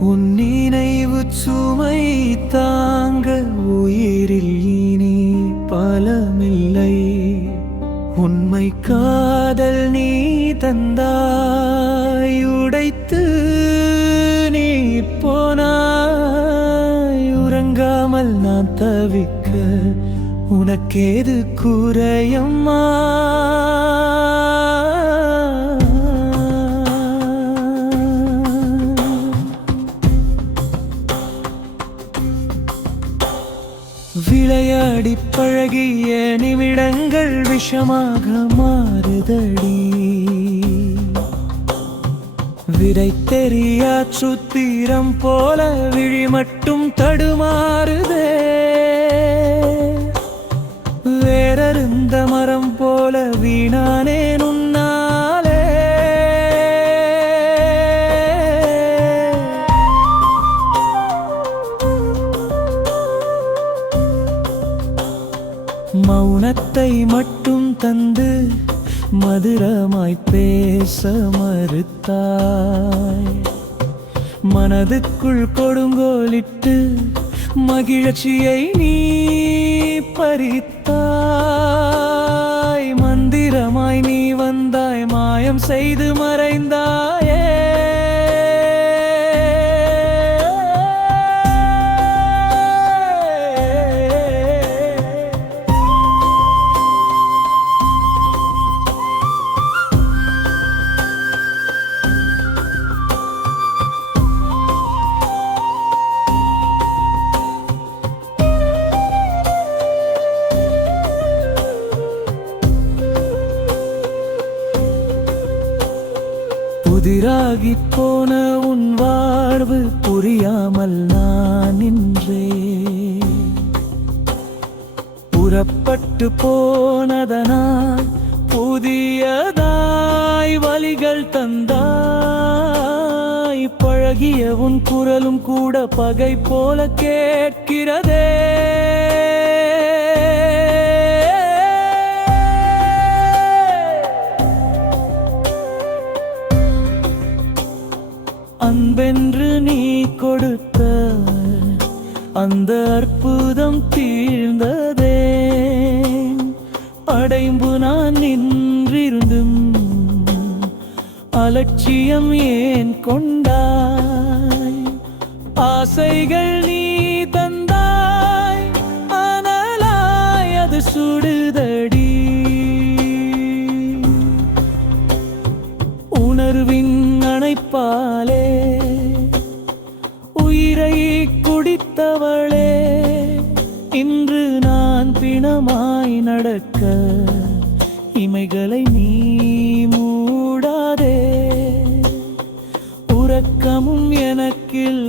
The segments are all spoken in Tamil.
உன் நினைவு சுமை தாங்க உயிரில் இனி பலமில்லை. உண்மை காதல் நீ தந்தாயுடைத்து நீ போனாய். நான் தவிக்க உனக்கேது குறையம்மா விளையாடி பழகிய நிமிடங்கள் விஷமாக மாறுதடி. விரை தெரியா சுத்திரம் போல விழி மட்டும் தடுமாறுதே. மௌனத்தை மட்டும் தந்து மதுரமாய் பேச மறுத்தாய். மனதுக்குள் கொடுங்கோலிட்டு மகிழ்ச்சியை நீ பறித்தாய். மந்திரமாய் நீ வந்தாய் மாயம் செய்து மறைந்தாய். புதிராகி போன உன் வாழ்வு புரியாமல் நான் நின்றே புறப்பட்டு போனதனால் புதியதாய் வழிகள் தந்தாய். பழகிய உன் குரலும் கூட பகை போல கேட்கிறதே. அந்த அற்புதம் தீழ்ந்ததே அடைம்பு நான் நின்றிருந்தும் அலட்சியம் ஏன் கொண்டாய்? ஆசைகள் இன்று நான் பிணமாய் நடக்க இமைகளை நீ மூடாதே. உறக்கமும் எனக்கில்லை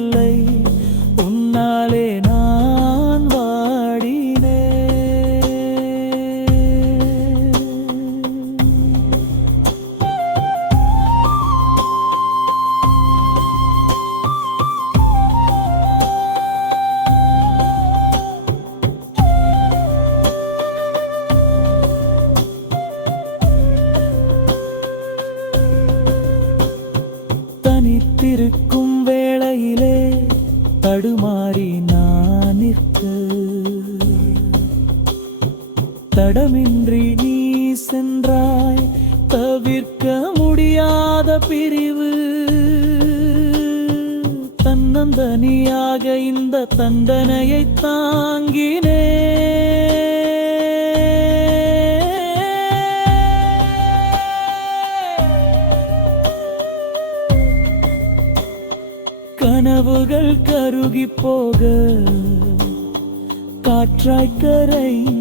காத்திருக்கும் வேளையிலே தடுமாறி நான் நிற்க. தடமின்றி நீ சென்றாய் தவிர்க்க முடியாத பிரிவு. தன்னந்தனியாக இந்த தண்டனையை தாங்கினேன். கனவுகள் கருகி போக காற்றாய் கரைந்தவளே